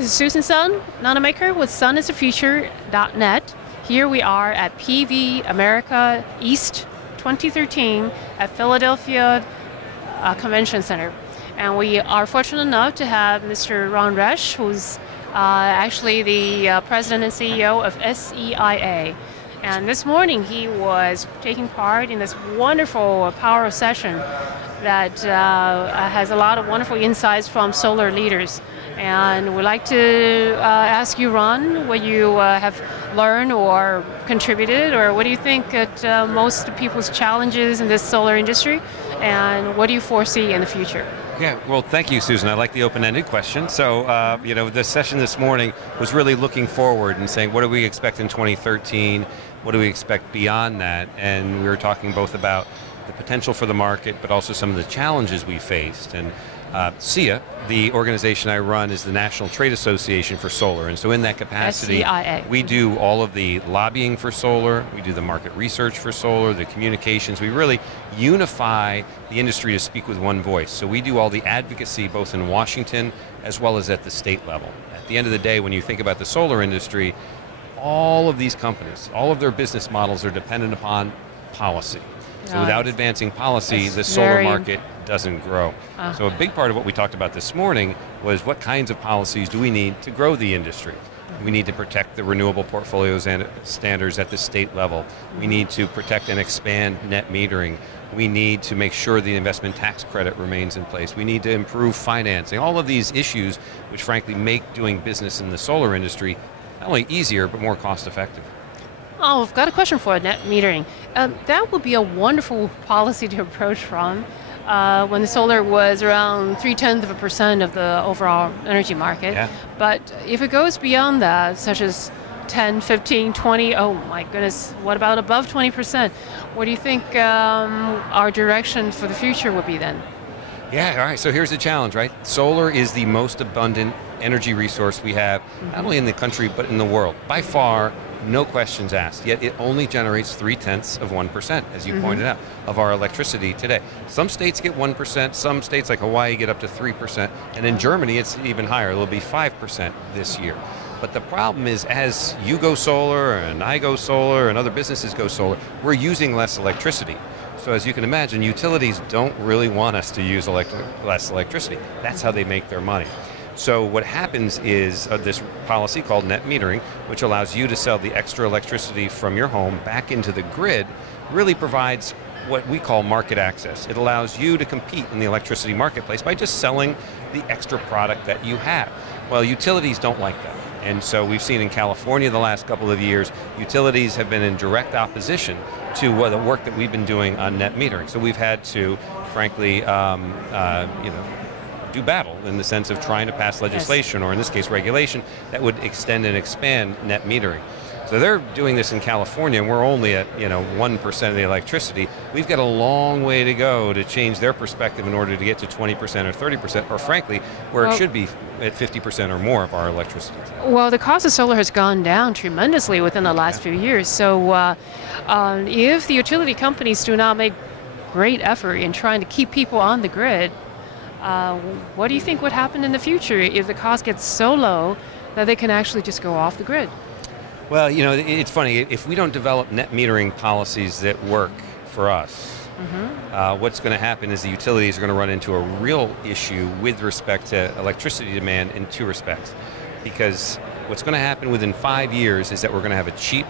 This is Susan Sun Nunamaker with sunisthefuture.net. Here we are at PV America East 2013 at Philadelphia Convention Center. And we are fortunate enough to have Mr. Rhone Resch, who's actually the President and CEO of SEIA. And this morning he was taking part in this wonderful power session that has a lot of wonderful insights from solar leaders. And we'd like to ask you, Ron, what you have learned or contributed, or what do you think that most people's challenges in this solar industry, and what do you foresee in the future? Yeah, well, thank you, Susan. I like the open-ended question. So, the session this morning was really looking forward and saying, what do we expect in 2013? What do we expect beyond that? And we were talking both about the potential for the market, but also some of the challenges we faced. And SEIA, the organization I run, is the National Trade Association for Solar. And so in that capacity, SEIA. We do all of the lobbying for solar, we do the market research for solar, the communications. We really unify the industry to speak with one voice. So we do all the advocacy both in Washington as well as at the state level. At the end of the day, when you think about the solar industry, all of these companies, all of their business models are dependent upon policy. So without advancing policy, the solar market doesn't grow. So a big part of what we talked about this morning was what kinds of policies do we need to grow the industry. We need to protect the renewable portfolios and standards at the state level. We need to protect and expand net metering. We need to make sure the investment tax credit remains in place. We need to improve financing. All of these issues, which frankly make doing business in the solar industry not only easier, but more cost effective. Oh, I've got a question for net metering. That would be a wonderful policy to approach from when the solar was around 0.3% of the overall energy market. Yeah. But if it goes beyond that, such as 10, 15, 20, oh my goodness, what about above 20%? What do you think our direction for the future would be then? Yeah, all right, so here's the challenge, right? Solar is the most abundant energy resource we have, not only in the country, but in the world. By far, no questions asked, yet it only generates 0.3%, as you pointed out, of our electricity today. Some states get 1%, some states like Hawaii get up to 3%, and in Germany it's even higher, it'll be 5% this year. But the problem is, as you go solar, and I go solar, and other businesses go solar, we're using less electricity. So as you can imagine, utilities don't really want us to use less electricity. That's how they make their money. So what happens is this policy called net metering, which allows you to sell the extra electricity from your home back into the grid, really provides what we call market access. It allows you to compete in the electricity marketplace by just selling the extra product that you have. Well, utilities don't like that. And so we've seen in California the last couple of years, utilities have been in direct opposition to the work that we've been doing on net metering. So we've had to, frankly, do battle in the sense of trying to pass legislation, or in this case regulation, that would extend and expand net metering. So they're doing this in California, and we're only at 1% of the electricity. We've got a long way to go to change their perspective in order to get to 20% or 30%, or frankly, where it should be at 50% or more of our electricity. Well, the cost of solar has gone down tremendously within the last few years. So if the utility companies do not make great effort in trying to keep people on the grid, what do you think would happen in the future if the cost gets so low that they can actually just go off the grid? Well, it's funny, if we don't develop net metering policies that work for us, what's going to happen is the utilities are going to run into a real issue with respect to electricity demand in two respects. Because what's going to happen within 5 years is that we're going to have a cheap,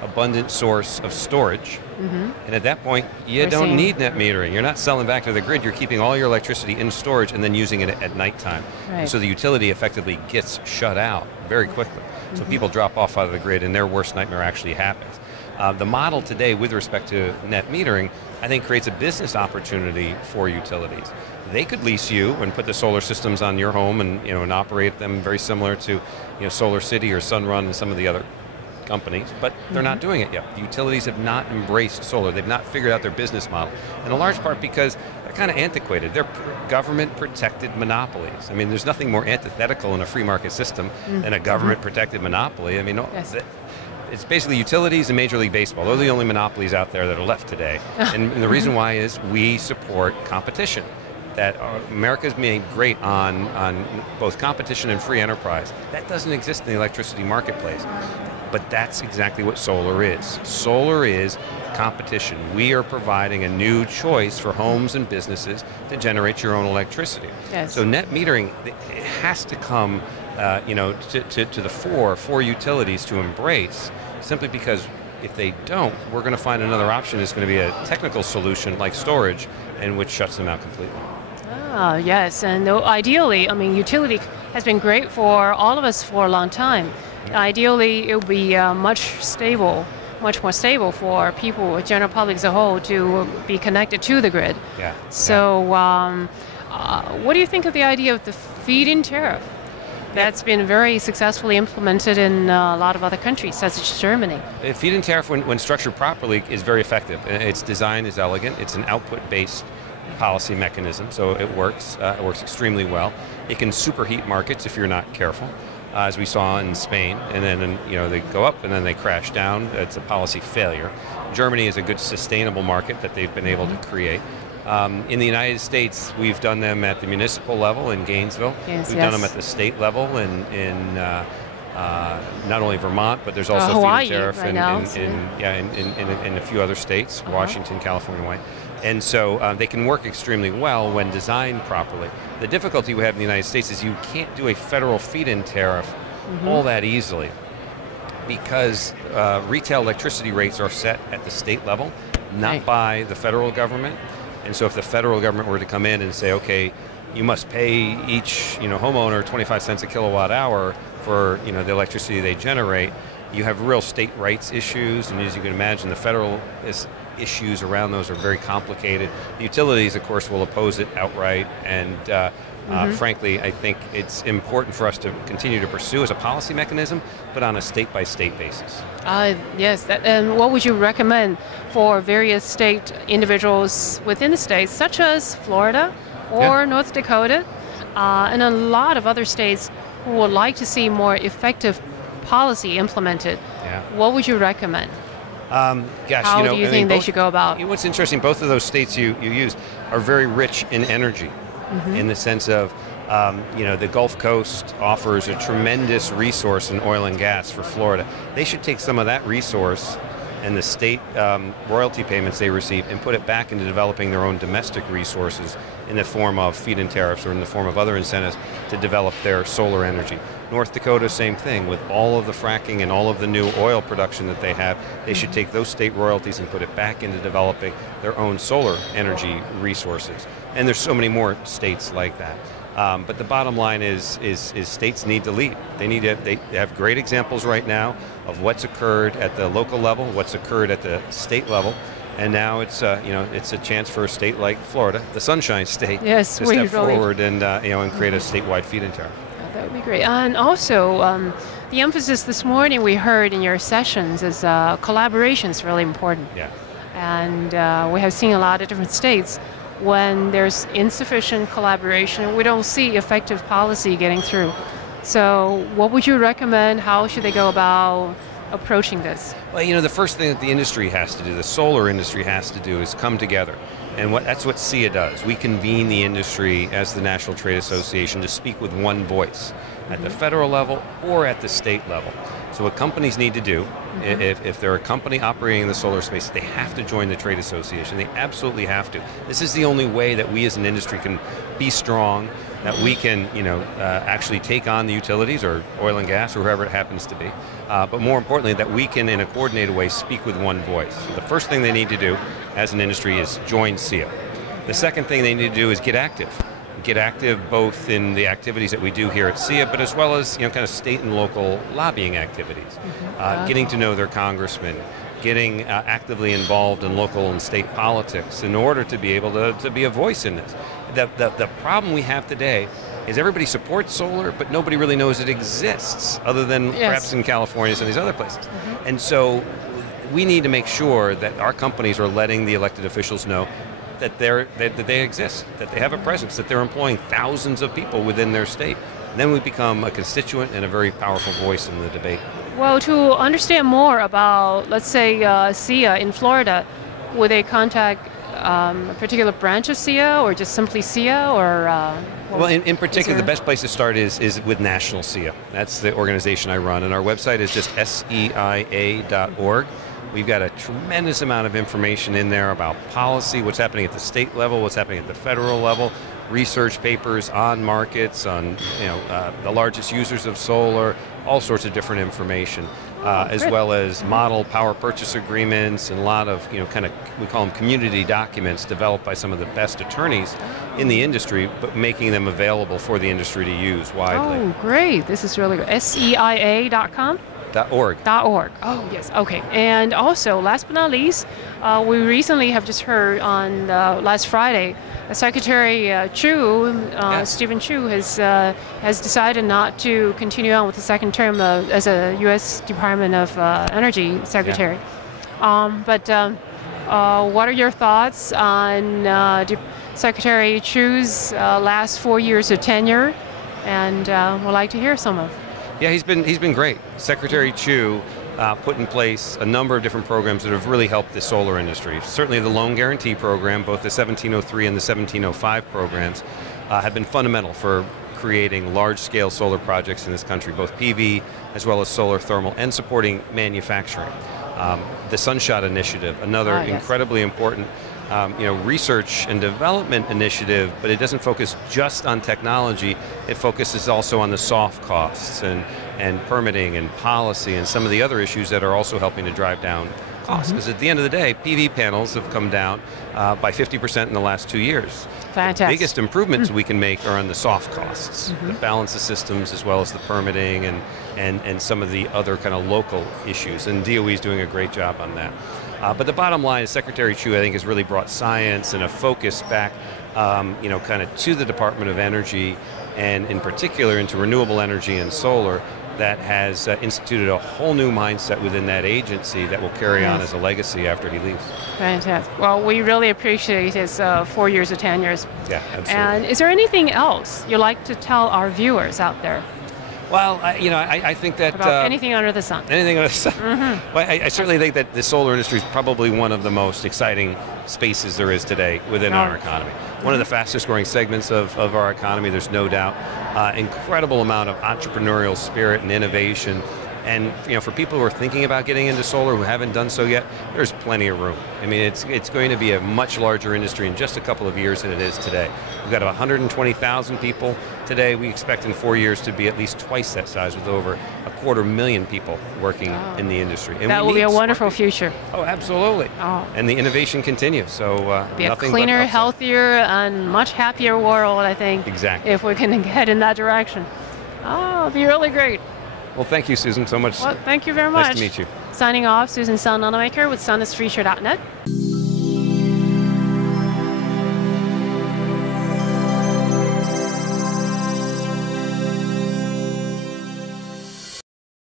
abundant source of storage, and at that point you don't need net metering. You're not selling back to the grid, you're keeping all your electricity in storage and then using it at nighttime. Right. So the utility effectively gets shut out very quickly. So people drop off out of the grid and their worst nightmare actually happens. The model today with respect to net metering, I think, creates a business opportunity for utilities. They could lease you and put the solar systems on your home and and operate them very similar to Solar City or Sunrun and some of the other companies, but they're not doing it yet. The utilities have not embraced solar. They've not figured out their business model, in a large part because they're kind of antiquated. They're government-protected monopolies. I mean, there's nothing more antithetical in a free market system than a government-protected monopoly. I mean, it's basically utilities and Major League Baseball. Those are the only monopolies out there that are left today. And the reason why is we support competition. that America's made great on both competition and free enterprise. That doesn't exist in the electricity marketplace. But that's exactly what solar is. Solar is competition. We are providing a new choice for homes and businesses to generate your own electricity. Yes. So net metering, it has to come to the fore for utilities to embrace, simply because if they don't, we're going to find another option is going to be a technical solution like storage, and which shuts them out completely. Ah, yes, and ideally, I mean, utility has been great for all of us for a long time. Ideally, it would be much more stable for people, general public as a whole, to be connected to the grid. Yeah. So, what do you think of the idea of the feed-in tariff? That's been very successfully implemented in a lot of other countries, such as Germany. A feed-in tariff, when structured properly, is very effective. Its design is elegant. It's an output-based policy mechanism, so it works. It works extremely well. It can superheat markets if you're not careful, as we saw in Spain, and then they go up and then they crash down. It's a policy failure. Germany is a good sustainable market that they've been able to create. In the United States, we've done them at the municipal level in Gainesville. Yes, we've done them at the state level in not only Vermont, but there's also Hawaii feed-in tariff right in a few other states, Washington, California, Hawaii. And so they can work extremely well when designed properly. The difficulty we have in the United States is you can't do a federal feed-in tariff all that easily, because retail electricity rates are set at the state level, not by the federal government. And so if the federal government were to come in and say, okay, you must pay each homeowner 25 cents a kilowatt hour for the electricity they generate, you have real state rights issues, and as you can imagine, the federal issues around those are very complicated. The utilities, of course, will oppose it outright, and frankly, I think it's important for us to continue to pursue as a policy mechanism, but on a state-by-state basis. Yes, and what would you recommend for various state individuals within the states, such as Florida or North Dakota, and a lot of other states who would like to see more effective policy implemented? Yeah. What would you recommend? How do you think they should go about? What's interesting, both of those states you used are very rich in energy, in the sense of, the Gulf Coast offers a tremendous resource in oil and gas for Florida. They should take some of that resource and the state royalty payments they receive and put it back into developing their own domestic resources in the form of feed-in tariffs or in the form of other incentives to develop their solar energy. North Dakota, same thing. With all of the fracking and all of the new oil production that they have, they should take those state royalties and put it back into developing their own solar energy resources. And there's so many more states like that. But the bottom line is states need to lead. They have great examples right now of what's occurred at the local level, what's occurred at the state level, and now it's a chance for a state like Florida, the Sunshine State, to step forward and create a statewide feed-in tariff. That would be great. And also, the emphasis this morning we heard in your sessions is collaboration is really important. Yeah. And we have seen a lot of different states when there's insufficient collaboration, we don't see effective policy getting through. So what would you recommend? How should they go about approaching this? Well, the first thing that the industry has to do, the solar industry has to do, is come together. And that's what SEIA does. We convene the industry as the National Trade Association to speak with one voice at the federal level or at the state level. So what companies need to do, if they're a company operating in the solar space, they have to join the trade association. They absolutely have to. This is the only way that we as an industry can be strong, that we can actually take on the utilities or oil and gas or whoever it happens to be. But more importantly, that we can, in a coordinated way, speak with one voice. So the first thing they need to do as an industry is join SEIA. The second thing they need to do is get active. Get active both in the activities that we do here at SEIA, but as well as kind of state and local lobbying activities. Getting to know their congressmen, getting actively involved in local and state politics in order to be able to be a voice in this. The problem we have today is everybody supports solar, but nobody really knows it exists, other than perhaps in California and these other places. And so we need to make sure that our companies are letting the elected officials know that they exist, that they have a presence, that they're employing thousands of people within their state. And then we become a constituent and a very powerful voice in the debate. Well, to understand more about, let's say, SEIA in Florida, would they contact a particular branch of SEIA, or just simply SEIA, or? Well, in particular, the best place to start is with National SEIA. That's the organization I run, and our website is just seia.org. We've got a tremendous amount of information in there about policy, what's happening at the state level, what's happening at the federal level, research papers on markets, on the largest users of solar, all sorts of different information, as well as model power purchase agreements and a lot of we call them community documents developed by some of the best attorneys in the industry, but making them available for the industry to use widely. Oh, great! This is really good. SEIA.com. .org. Oh, yes. Okay. And also, last but not least, we recently have just heard on last Friday, Secretary Chu, Steven Chu, has decided not to continue on with the second term as a U.S. Department of Energy Secretary. Yeah. But what are your thoughts on Secretary Chu's last 4 years of tenure? And we'd like to hear some of. Yeah, he's been great. Secretary Chu put in place a number of different programs that have really helped the solar industry. Certainly the loan guarantee program, both the 1703 and the 1705 programs, have been fundamental for creating large-scale solar projects in this country, both PV as well as solar thermal, and supporting manufacturing. The Sunshot Initiative, another incredibly important research and development initiative, but it doesn't focus just on technology. It focuses also on the soft costs and permitting and policy and some of the other issues that are also helping to drive down costs. Because at the end of the day, PV panels have come down by 50% in the last 2 years. Fantastic. The biggest improvements we can make are on the soft costs, the balance of systems, as well as the permitting and some of the other kind of local issues. And DOE is doing a great job on that. But the bottom line is Secretary Chu, I think, has really brought science and a focus back, kind of to the Department of Energy, and in particular into renewable energy and solar, that has instituted a whole new mindset within that agency that will carry on as a legacy after he leaves. Fantastic. Well, we really appreciate his 4 years of tenure. Yeah, absolutely. And is there anything else you'd like to tell our viewers out there? Well, I think that... About anything under the sun. Anything under the sun. Well, I certainly think that the solar industry is probably one of the most exciting spaces there is today within our economy. One of the fastest growing segments of our economy, there's no doubt. Incredible amount of entrepreneurial spirit and innovation. And for people who are thinking about getting into solar who haven't done so yet, there's plenty of room. I mean, it's going to be a much larger industry in just a couple of years than it is today. We've got 120,000 people today. We expect in 4 years to be at least twice that size, with over 250,000 people working in the industry. And that will be a wonderful future. Oh, absolutely. Oh. And the innovation continues. So be a cleaner, healthier, and much happier world, I think. Exactly. If we can head in that direction. Oh, it'll be really great. Well, thank you, Susan, so much. Well, thank you very much. Nice to meet you. Signing off, Susan Sun Nunamaker with sunisthefuture.net.